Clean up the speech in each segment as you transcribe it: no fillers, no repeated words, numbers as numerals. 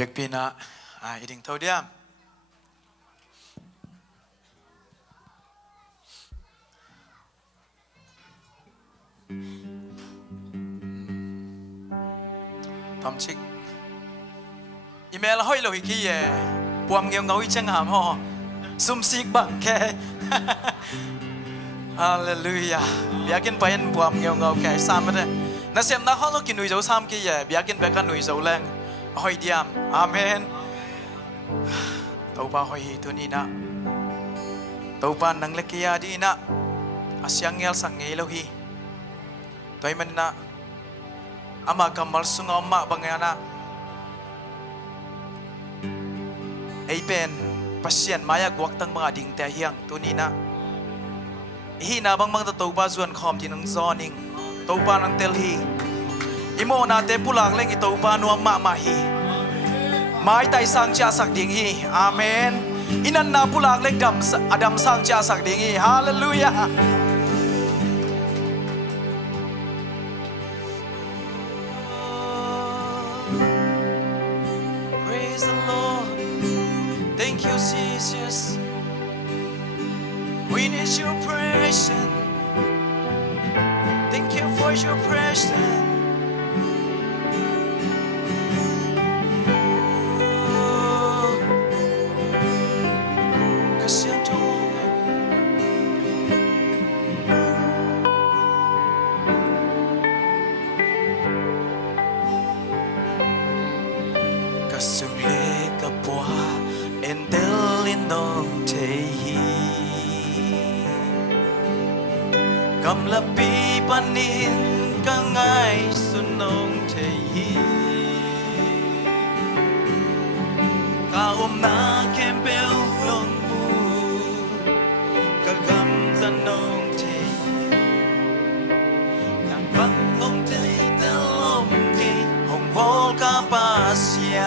việc pina ý định thôi đi thầm chích email hỏi lâu khi buông nghèo ngấu chẳng hàm ho sum xịt bằng khe Hallelujah biakin payan buông nghèo ngấu khe sam đấy na xem na họ kinh nuôi dấu sam kia biakin bekan nuôi dấu leng hỏi diam amen tàu ba hỏi tu ni na tàu ba nang lekia di na asyang ngel sang ngel lâu hi toy man na ama kamal sunga ama bangana ei pen pasien maya guak tang mga ding te hiang tunina hi na bang ta toba zuan khom ti nang zoning toba nang tel hi imo na te pulang leng i toba nu ama ma hi mai tai sang cha sak ding hi amen inan na pulang leng dam adam sang cha sak ding hi hallelujah. Thank you, Jesus. We need your presence. Thank you for your presence. Cầm là bi panin cả ngày xuân nông thể cả hôm na kem bèo lòng mù cả gầm dân nông thể nàng vắng ông thấy tên lòng thì hồng bol cả ba xian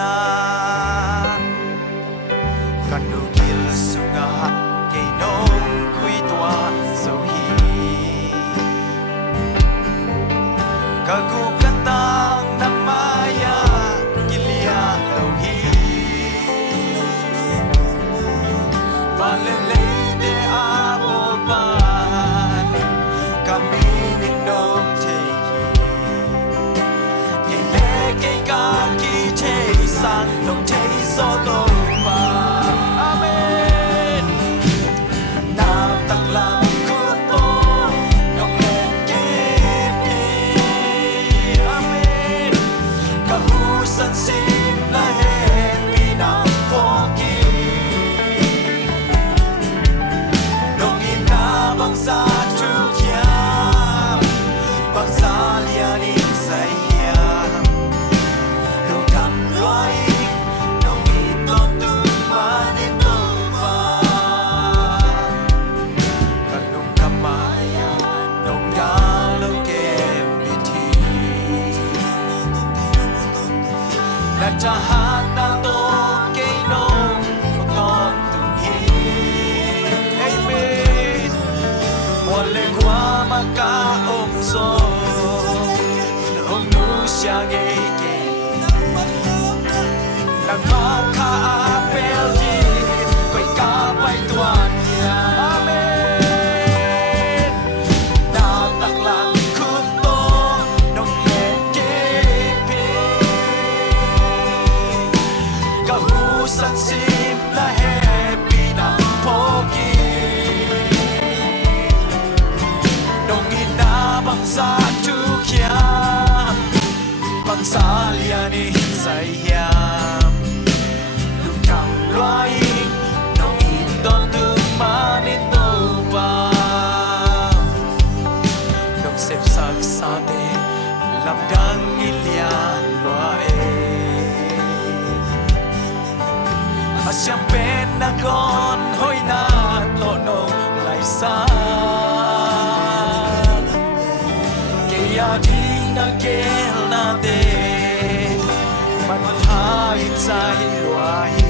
cả nụ kia sunga cây nông quy toa dấu Kagu katang na maya gilia lauhi Valele de aboban kami nindong te Gile kay kaki te san nong te solo ma Amen Na taklang San sim la hen pinang poki Nong ina bang sa tukya Bang sa lianin sa iya Nong kam loay Nong iton tumanin tuba Kanong kamaya Nong dalaw kem biti Nagtahan na to kay nung magtutungin Amen Wale kwa makaumso Noong nusyang ikin Nang makaapel din Ko'y kapay tuwan niya Amen Nataklang kuto Nung San sim la happy na pogi Nong inabang sa tukya Pagsalyanin sa iyam Lutang luaing Nong iton tumanito ba Nong sipsag sa te Lamdang ilyan luaing Asyang penagon hoy na tonong laysan Kaya di nagel natin Manthayit sa iluahi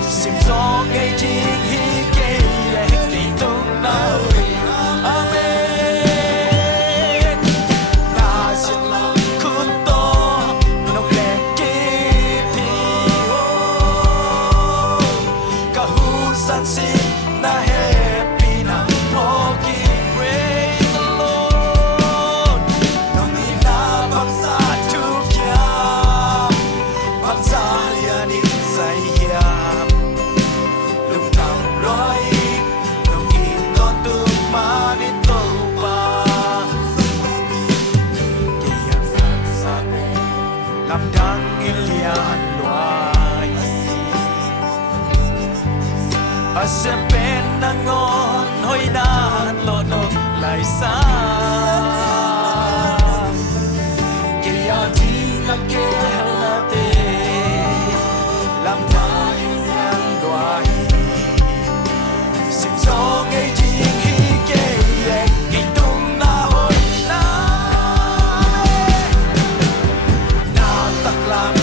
Simsong ay ting higay Ditong nawi Amen Nasit lang kuto Nong leki lian loài sẽ bên nang ngon hoi na lo no lại xa kia đi na kia na te làm ta lian loài sim gió ngày chi khi kê kỳ tung na hoi na na tak làm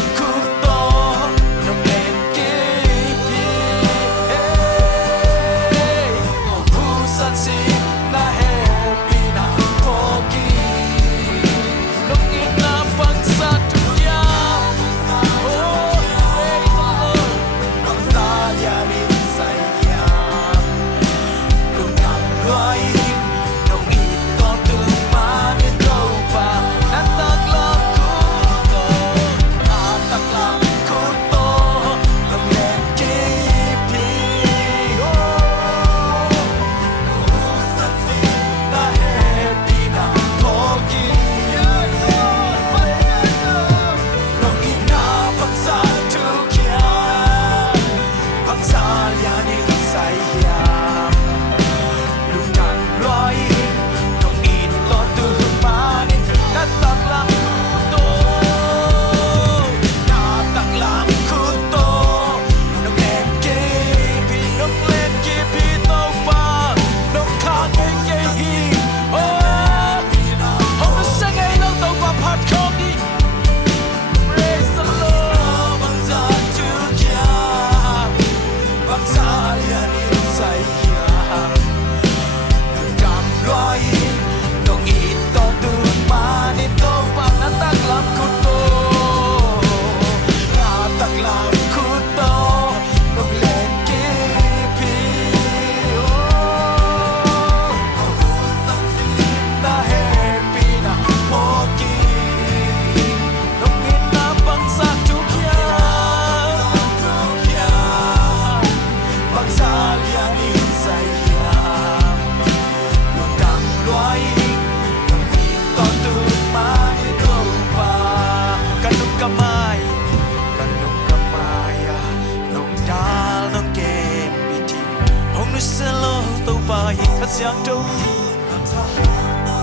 siang trâu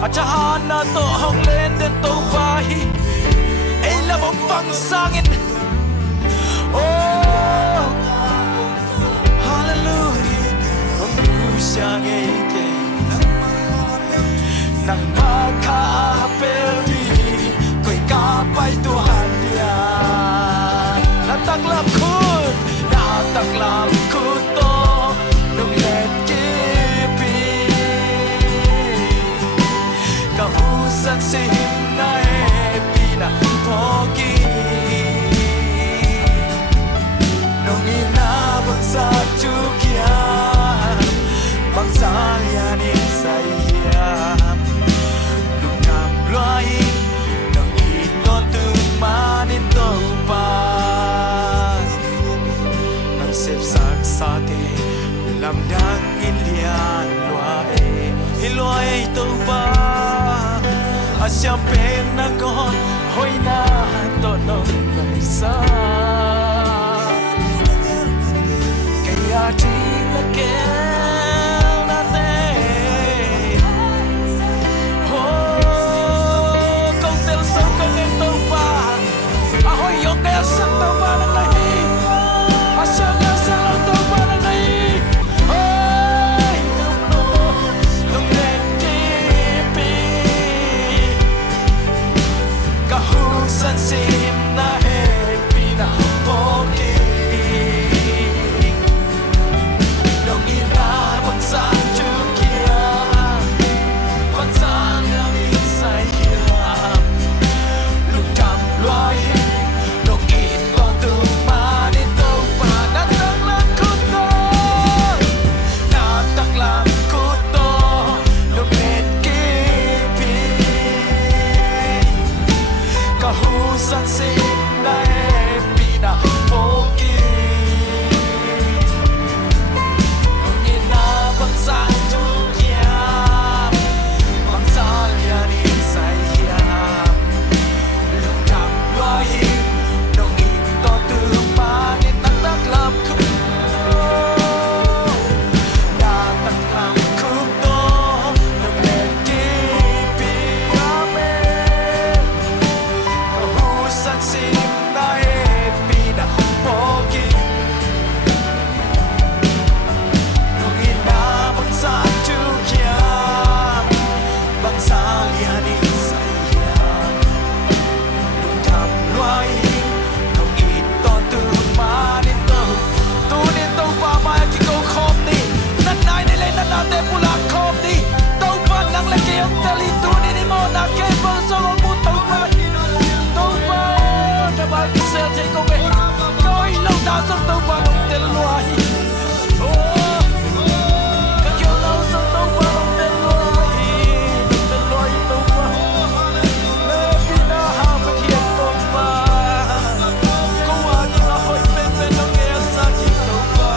Achahana to hong lên đến tàu vai ấy là một băng sangin oh hallelujah ông du sang ấy kê nang ma kha peli koi ka pai tu handia na tak lam khut to nung lên san sim na happy na pogi nong ina bang sa chukia bang sa ya ni saya lung nam loai nong i to tu manin to pa nang sep sak sa te lam dang in lian loai to pa siam pen na ngon hoi na to no lai sa kaya ti na ke na te ho kong tel so kong em to pa a hoi yo ke sa to pa na nai a sa ga sa to pa na nai san sim na happy na pogi nong ina bang sa chukia bang sa ngami saya lung tam loai nong i to thế công nghệ nói lâu ta sống tàu ba đồng tên loài các kiểu lâu sống tàu ba đồng tên loài tàu ba lê phi na ha phải hiện tàu ba cô à đi là hỏi bên bên nó nghe xa khi tàu ba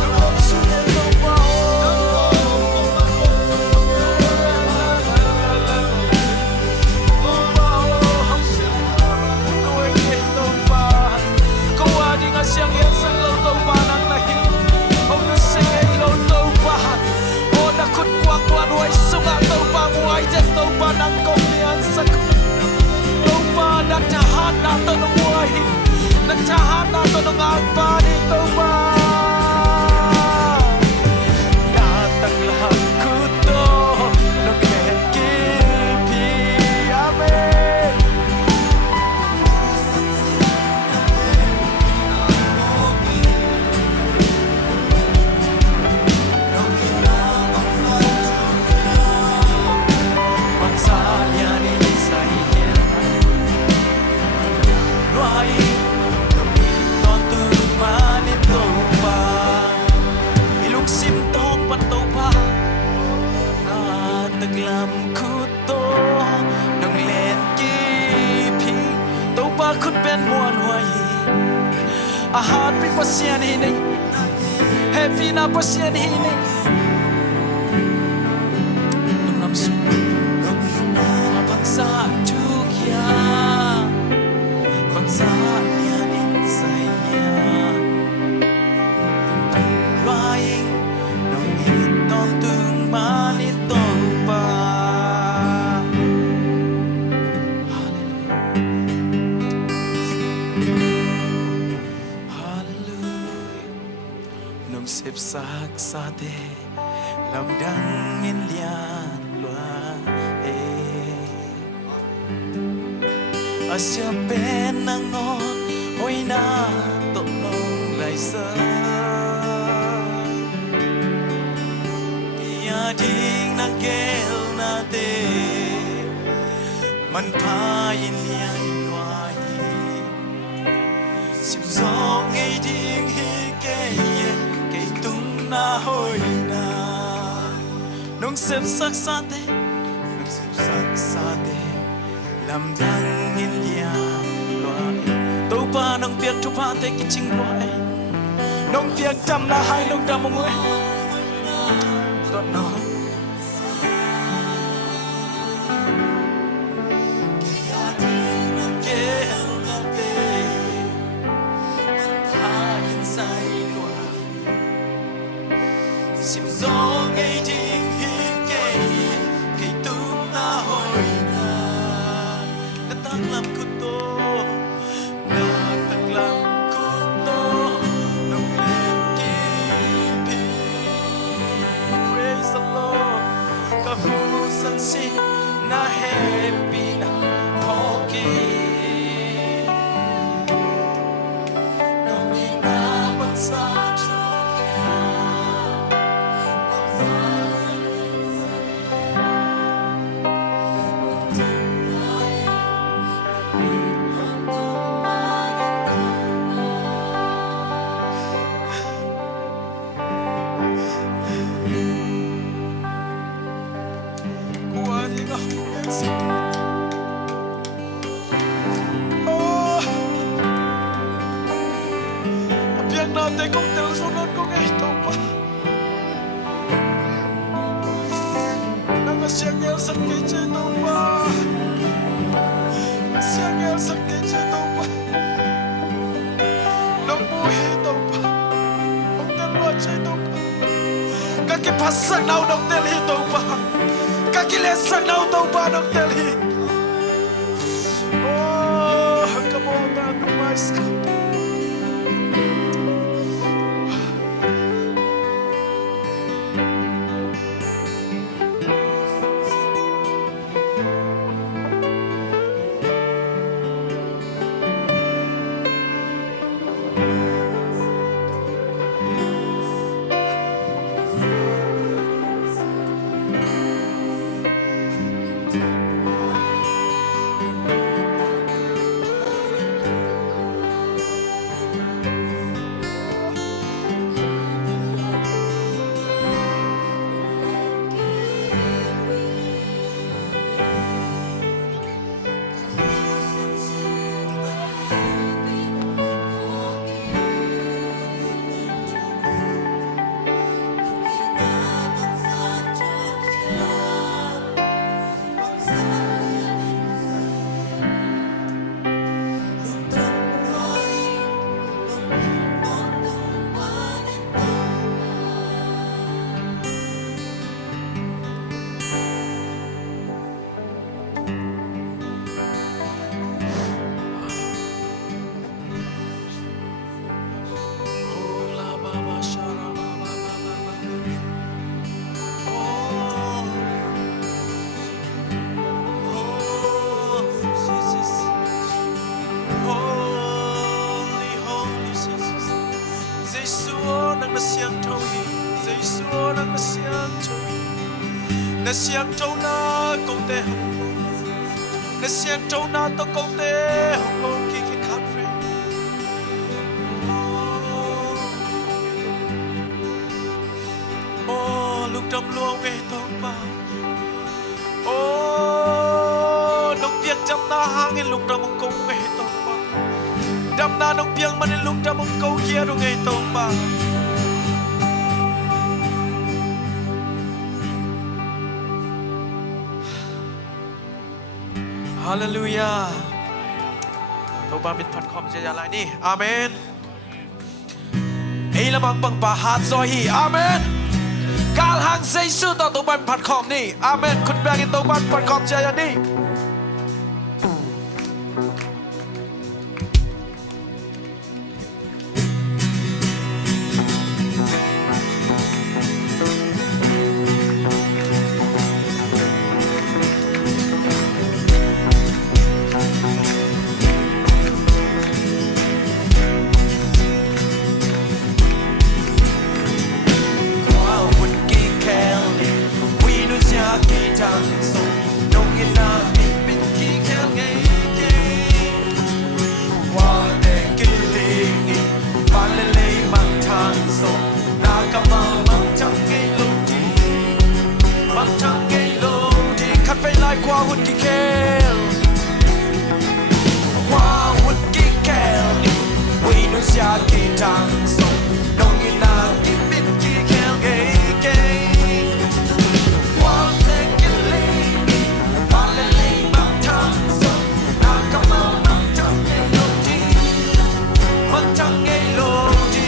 nó không suy nghĩ tàu ba siang yang selalu tahu panang lagi, oh nusengai lo tahu pahat, oh nakut kuak kuat wai sungai tahu panguai jet tahu panang komian sak, tahu panang jahat nak tahu nuai, nak jahat nak tahu ngapa di tahu pan, datanglah aku tu, nungguin kipi, amin. Làm khu tô nông lên kipi tàu ba khut bên muôn hoài ahat pi pasian hini happy na pasian hini nung nam su bangsa tukia bangsa yan insaya lying nung iton tung manito xếp xác xa tê lòng đắng in lian loa Asia bên nang ngon ôi na tụng nông lại sơ Ia ding nang kêu na tê man pa in lian loa sim gió ngay ding hi kê na hoi na nông xếp sắc xa tê làm đăng in lia loài tàu ba nông việc chụp hạ tê cái chinh loài nông việc chăm na hai nông đam mong ơi tuần nó sim gió ngay ding hi cây tung na hoi na tak lam kuto na tak lam kuto nong lên kipi praise the Lord kahu san si na happy na hoki nong ina bangsa natin kung telesunod ko nga ito pa Nangasyagel sa kitchen ito pa Nasyagel sa kitchen ito pa Nang buhi ito pa Nang telwat siya ito pa Kakipasag na nang telhi ito pa Kakilesag na ito pa nang telhi Oh, kamotan ng mais ka nó xiang thâu hi Giêsu nang nó xiang thâu nó xiang thâu na câu tê nó xiang thâu na to câu tê hồng hô kỳ kỳ khát phê ô lúc trong luông về tông ba ô nông biếng chăm na hang in lúc trong một công về tông ba đâm na nông biếng mà in lúc trong một câu kia rồi về tông ba Hallelujah. Tâu ba biết phật khom chia lại đi. Amen. Ấy là mang bằng bà hát rồi hi. Amen. Cả hàng dây sư tâu ba phật khom đi. Amen.คุณแบ่งตâu ba phật khom chia đi. Qua hút kỳ kèo qua hút kỳ kèo vì nó xa kỳ trăng sông đông như là kỳ biết kỳ kèo gây gây qua lê kỳ lê qua lê lê bằng trăng sông ta cảm ơn bằng trăng ngay lâu đi bằng trăng ngay lâu đi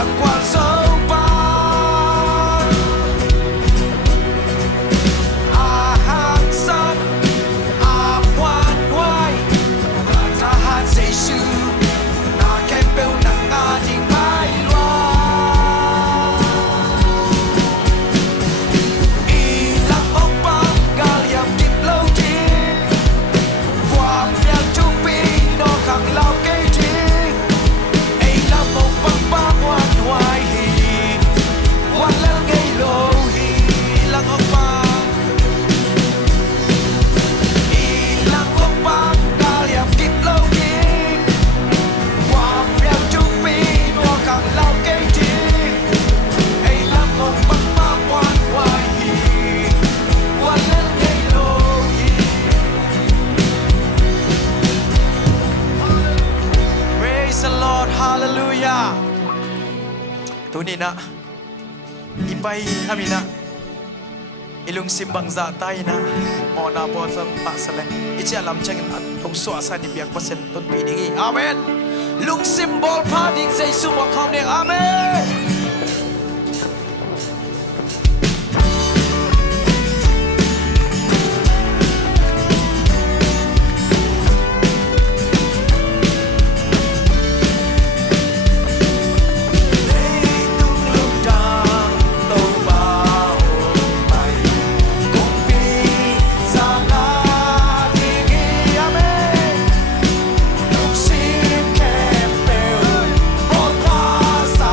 lăng quang dấu băng hàng sắt ngoan ngoai ta hát dây sư na kem bêu nặng thì mãi loa y lăng ốc băng gà liệm kịp lâu thiên quang nhang trung pi nó khẳng lao cây thiên ấy là một băng ba ngoan ngoai quan lên ngay lô lăng ốc băng y lăng ốc băng gà liệm kịp lâu thiên quang nhang trung pi nó khẳng lao cây thiên ấy là một băng ba ngoan ngoai quan lên ngay lô Praise the Lord, Hallelujah. Tunina, ipay kami na ilung simbang zatay na mo na po sa pasalan. Ichi alam changin at tungso asa ni biyak pasen ton pinigi. Amen. Lung simbol pa ding sa Isu mo kamne. Amen. Sim kem bêu, bol pa sa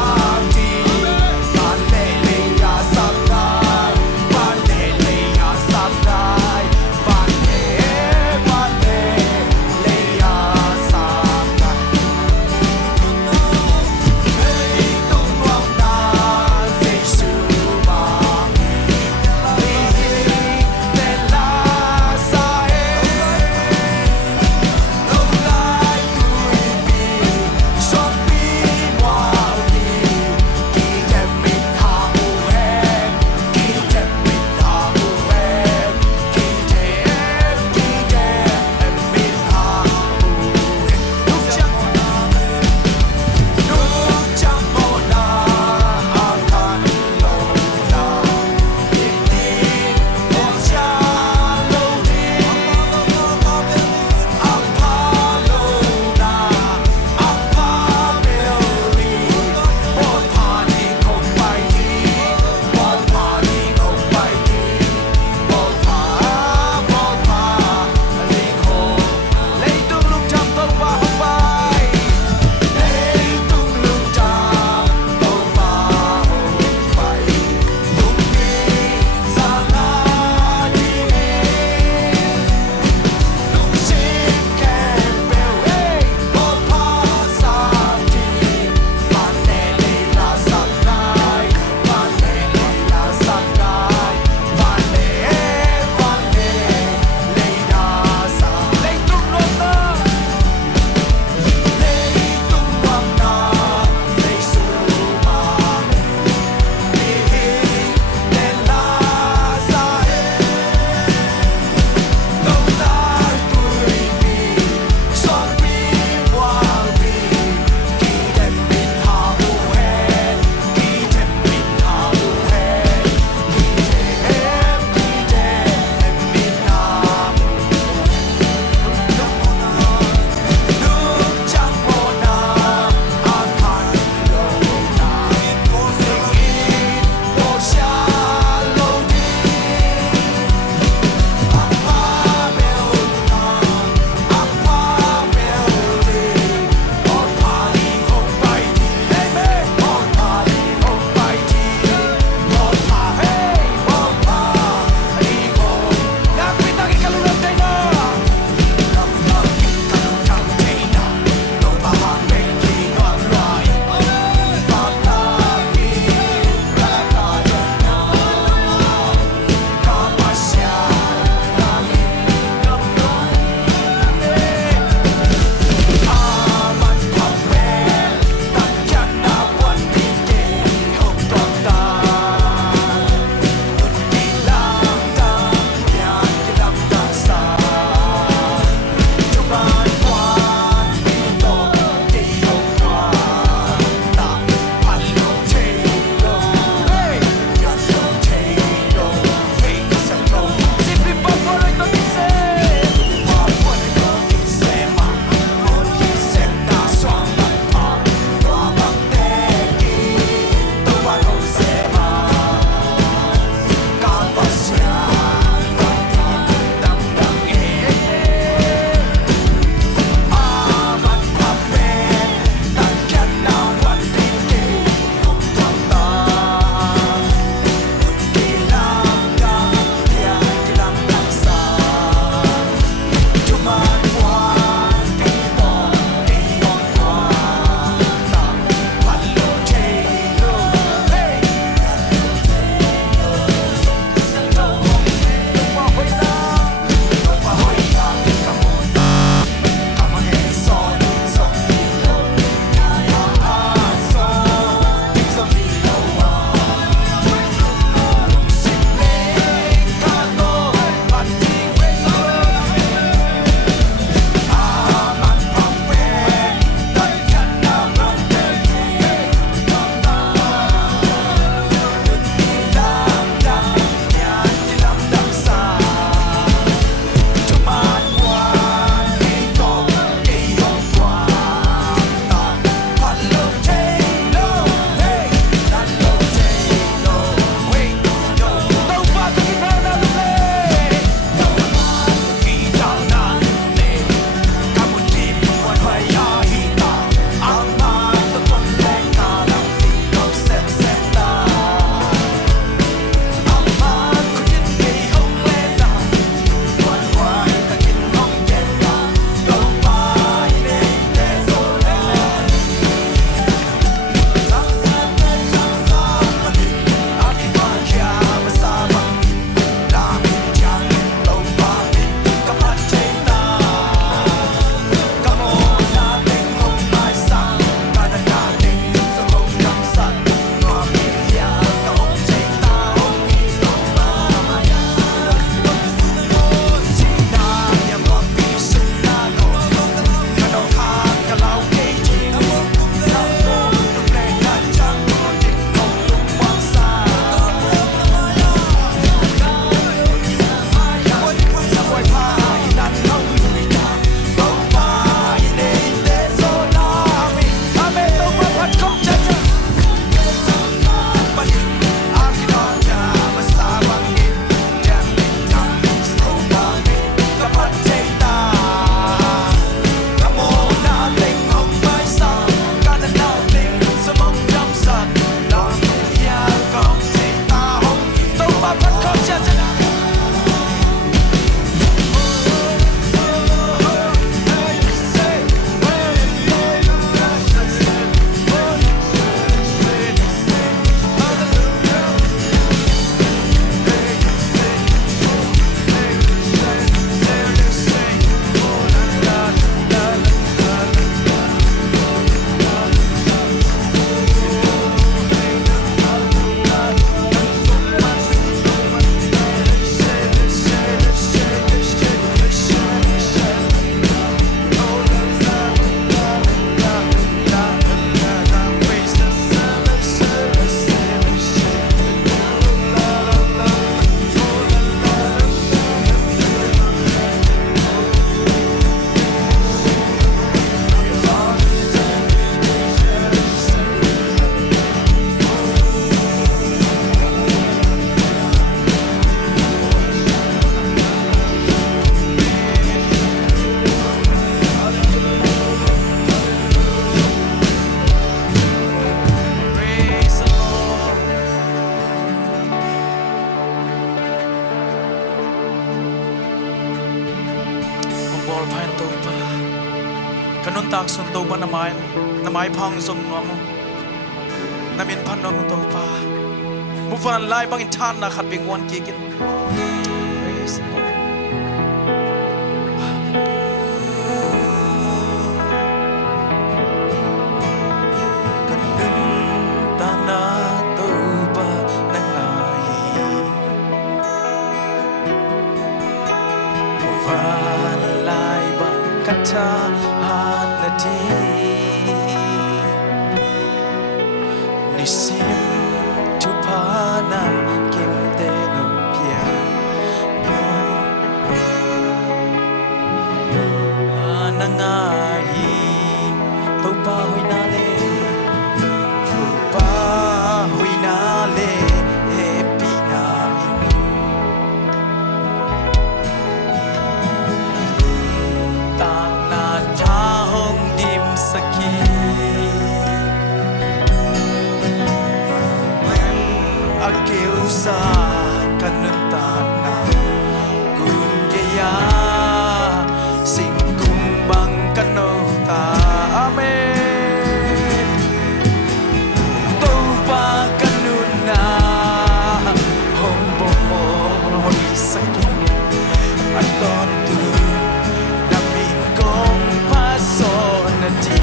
nak sun to ba namai phang som nom namin phan nom to pa mu fan lai bang in than na khat bing wan ki kin praise the Lord kan dun ta na to ba nang ai mu fan lai bang kata han na ti nisim chupana kim te nong pia anangai to pa hui na le to pa hui na le happy na ta na tha hong dim saki kêu sa kanun ta na kun kaya sing kumbang kano ta amen to pa kanun na hong bo mo hoi sakin aton tu namin kong paso na di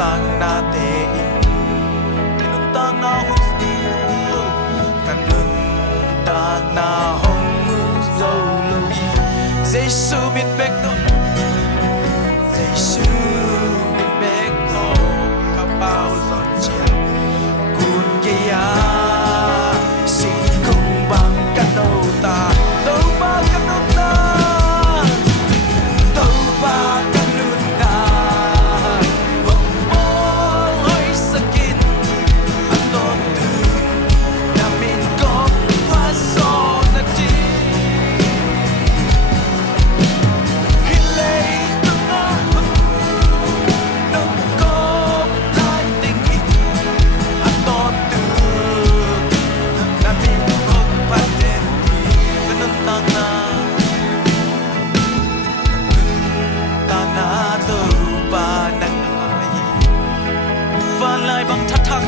sang na te in kanun ta na hong kanun ta na hong zo lui Giêsu biết bek no Giêsu biết bek no ka bao giọt chiang kun kia sing kung bang kano ta đâu ba kanun ta đâu ba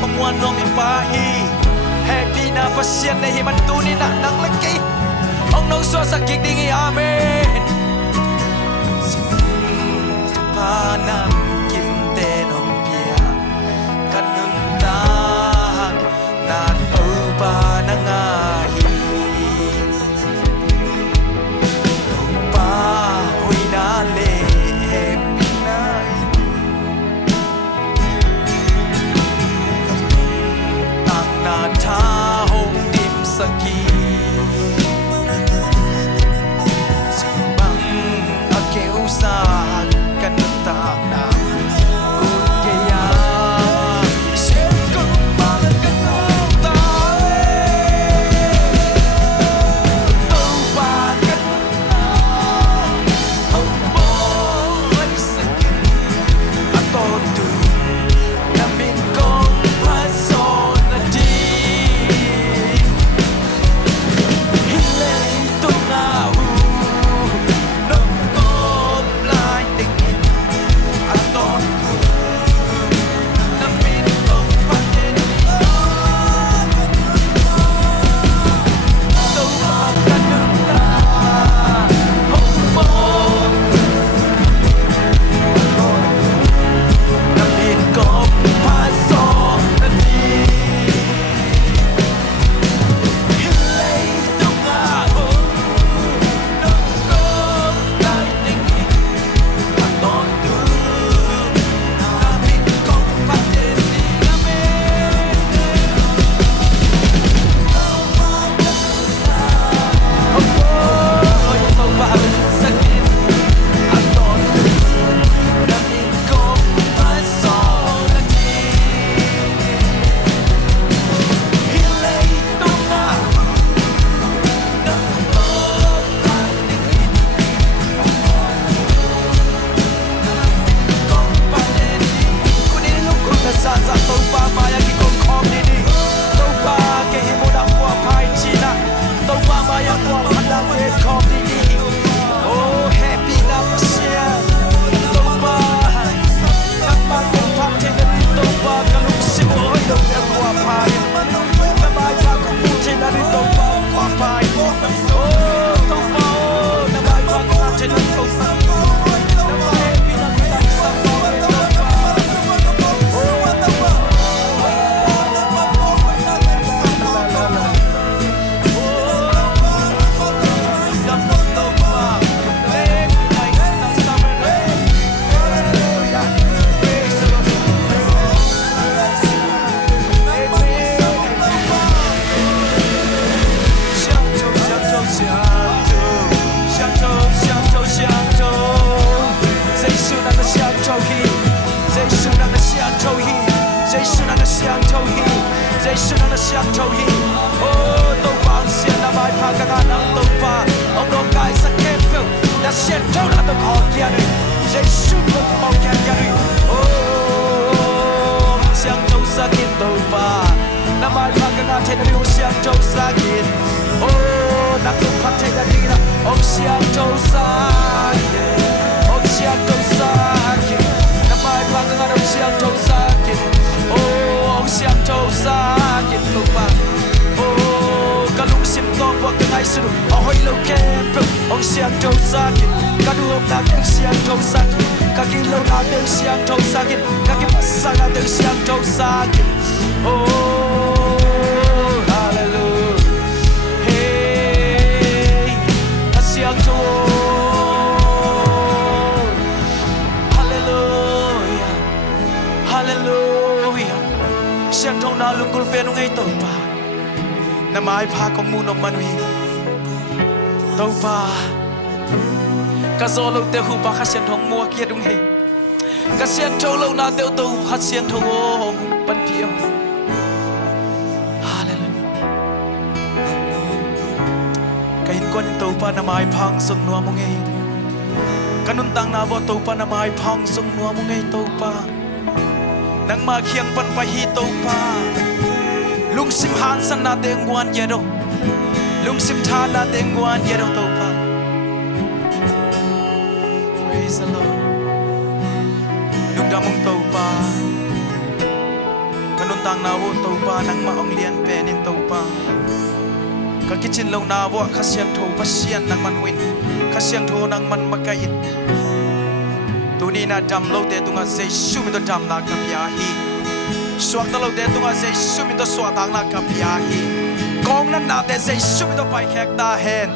bang wan nom in pa hi happy na pasien na hi man tu ni na nang laki ong nong so sa kik ding amen pa nam kim te nong pia kanun ta na to pa na nga hi to pa hui na le happy na na tha hong dim saki Giêsu nang siang thâu hi oh tàu bang xiên na mai pha cả ngàn nang tàu pa ông đông kai sắc kép phiêu na xiên thâu là tàu khó kia đi Giêsu tàu mau kia kia đi oh siang thâu sa kin tàu pa na mai pha cả ngàn thế na siang thâu sa kin oh nang tàu phát thế na đi na ông siang thâu sa ông siang thâu sa kin na mai pha cả ngàn ông siang thâu sa kin ông siang thâu sa kin tàu pa cả lung sim to qua cái ngày xưa hỏi lâu kém ông siang thâu sa kin cả đu ông ta cũng siang thâu sa kin cả cái lâu ta đều siang thâu sa kin cả cái mặt sang ta đều siang thâu sa kin oh hallelujah hey siang thâu hallelujah hallelujah siang thâu na lung kul pe nung ngay tàu pa na mai pha kong mu nom manui tàu pa ka zo lo te hu pa kha sian thong mua kia đúng he ka sian thâu lo na teu tàu kha sian thâu o pan pio hallelujah ka in kon tàu pa na mai phang sung nuwa mo ngai kanun tang na bo tàu pa na mai phang sung nuwa mo ngai tàu pa nang ma khiang pan pa hi tàu pa lung sim han san na te ngwan ye do lung sim tha na te ngwan ye do tàu pa praise the Lord lung da mong tàu pa kanun tang na wo tàu pa nang ma ong lian pe nin tàu pa ka kitchen lo na wo kha sian tho pa sian nang man win kha sian tho nang man makai tu ni na dam lo te tunga sei shu mi to dam na ka pya hi suak ta lo te tunga sei shu mi to swa tang na ka pya hi kong nan na te sei shu mi to pai khek ta hen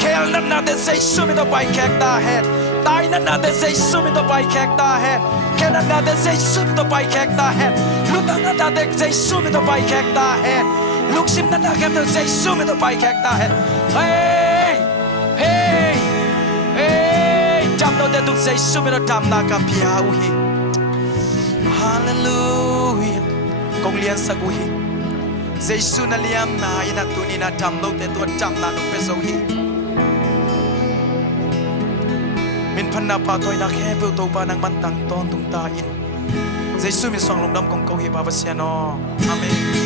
khel nan na te sei shu mi to pai khek ta hen tai nan na te sei shu mi to pai khek ta hen ken nan na te sei shu mi to pai khek ta hen lu tang nan na te sei shu mi to pai khek ta hen luk sim nan na kem te sei shu mi to pai khek ta hen hey hey hey jam no te tuk sei shu mi to dam na ka pya u hi hallelujah kong lian sa ku hi Giêsu na liam na ina tu ni na dam lo te tu dam na no pe so hi min phan na pa toy na khe bu to pa nang man tang ton tung ta in Giêsu min song long dam kong ko hi ba va sia no amen